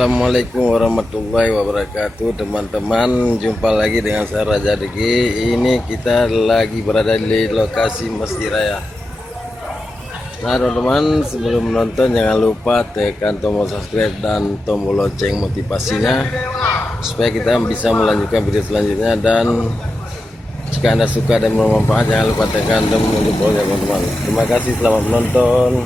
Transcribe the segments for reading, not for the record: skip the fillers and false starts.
Assalamualaikum warahmatullahi wabarakatuh, teman-teman. Jumpa lagi dengan saya Raja Diki. Ini kita lagi berada di lokasi Masjid Raya. Nah teman-teman, sebelum menonton jangan lupa tekan tombol subscribe dan tombol lonceng motivasinya supaya kita bisa melanjutkan video selanjutnya. Dan jika Anda suka dan bermanfaat, jangan lupa tekan tombol jempolnya teman-teman. Terima kasih, selamat menonton.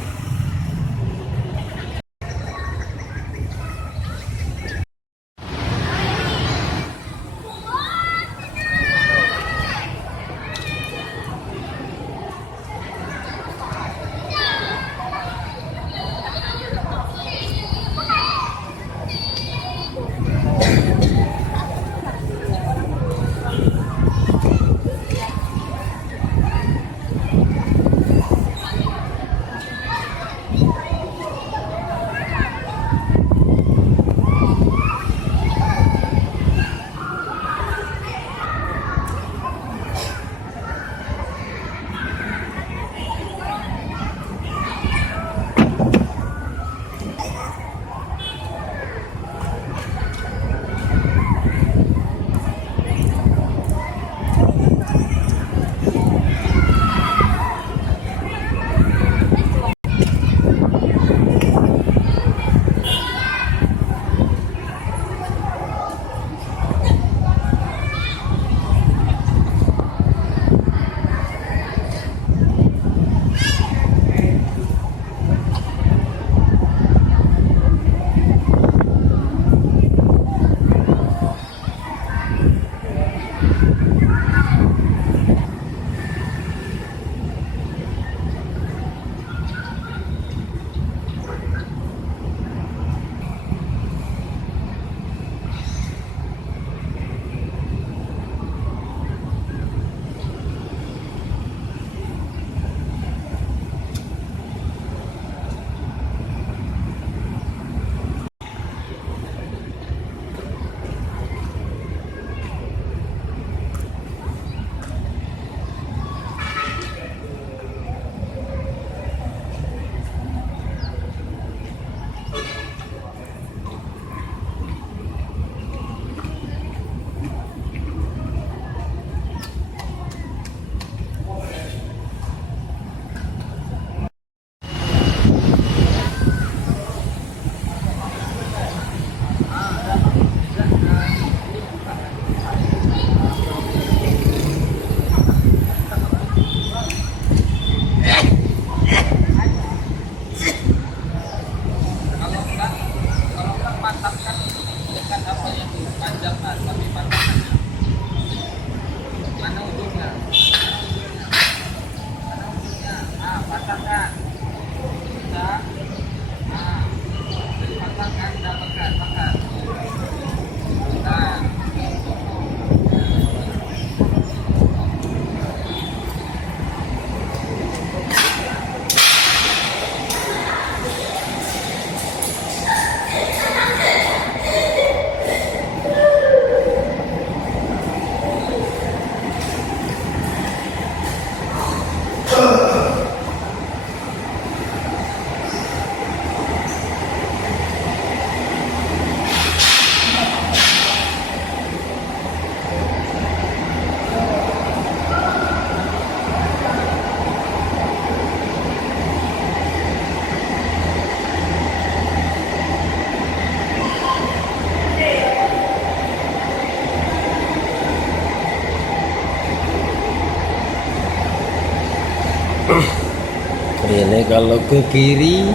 Ini kalau ke kiri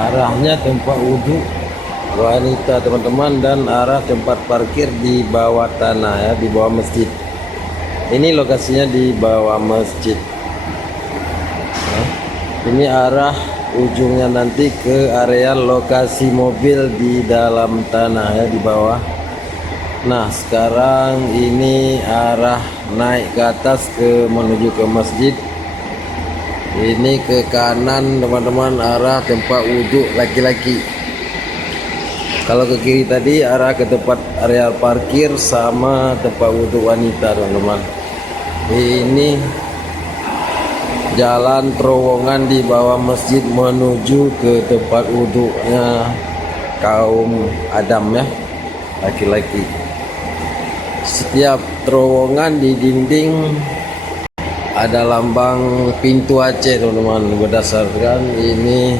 arahnya tempat wudhu wanita teman-teman, dan arah tempat parkir di bawah tanah ya, di bawah masjid. Ini lokasinya di bawah masjid. Nah, ini arah ujungnya nanti ke area lokasi mobil di dalam tanah ya, di bawah. Nah sekarang ini arah naik ke atas menuju ke masjid. Ini ke kanan teman-teman, arah tempat wudhu laki-laki. Kalau ke kiri tadi arah ke tempat area parkir sama tempat wudhu wanita teman-teman. Ini jalan terowongan di bawah masjid menuju ke tempat wudhunya kaum Adam ya, laki-laki. Setiap terowongan di dinding ada lambang pintu Aceh teman-teman. Berdasarkan ini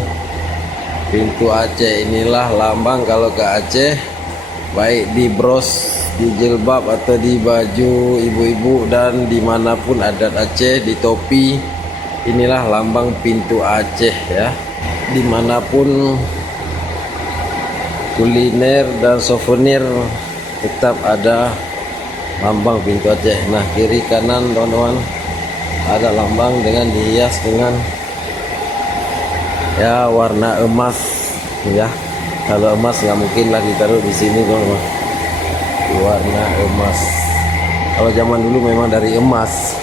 pintu Aceh, inilah lambang kalau ke Aceh, baik di bros, di jilbab atau di baju ibu-ibu dan dimanapun adat Aceh, di topi, inilah lambang pintu Aceh ya. Dimanapun kuliner dan souvenir tetap ada lambang pintu Aceh. Nah, kiri kanan teman-teman ada lambang dengan dihias dengan ya warna emas ya. Kalau emas nggak mungkin lah ditaruh di sini teman-teman, warna emas. Kalau zaman dulu memang dari emas.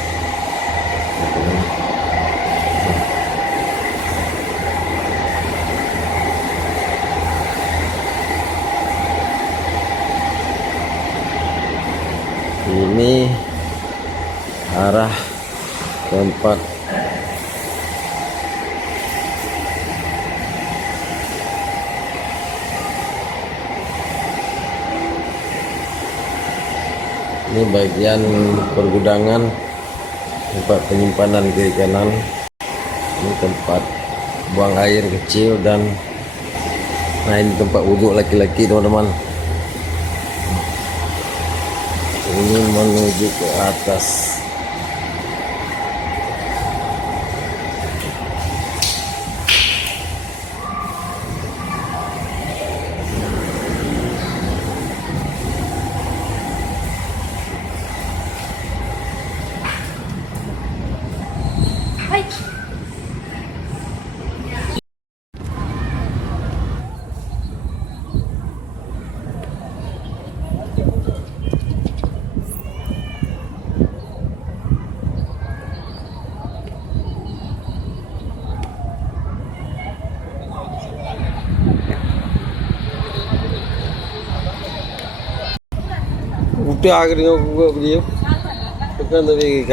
Ini arah tempat ini bagian pergudangan, tempat penyimpanan kiri kanan. Ini tempat buang air kecil dan nah ini tempat wudhu laki-laki teman-teman. Ini menuju ke atas. Udah akhirnya gua beli bukan tapi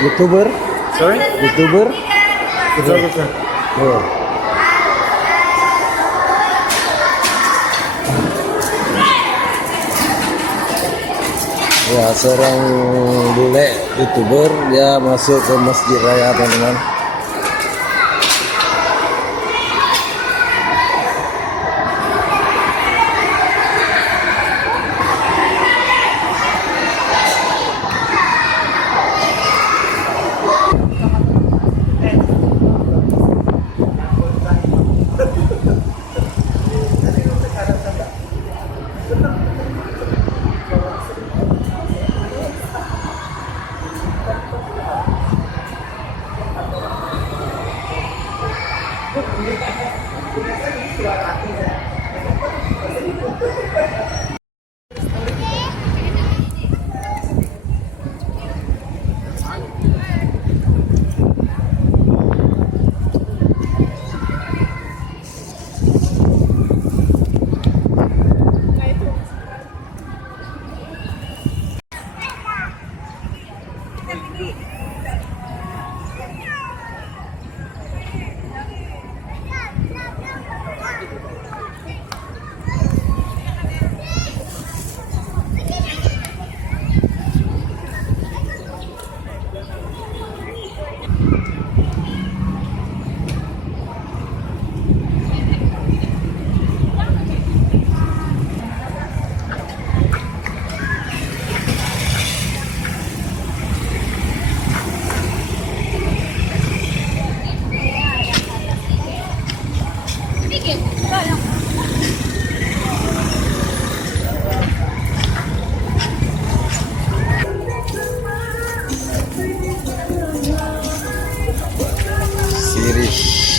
YouTuber? Sorry? YouTuber? Photographer. Oh. Ya, seorang bule YouTuber, dia masuk ke Masjid Raya teman-teman. Sirih.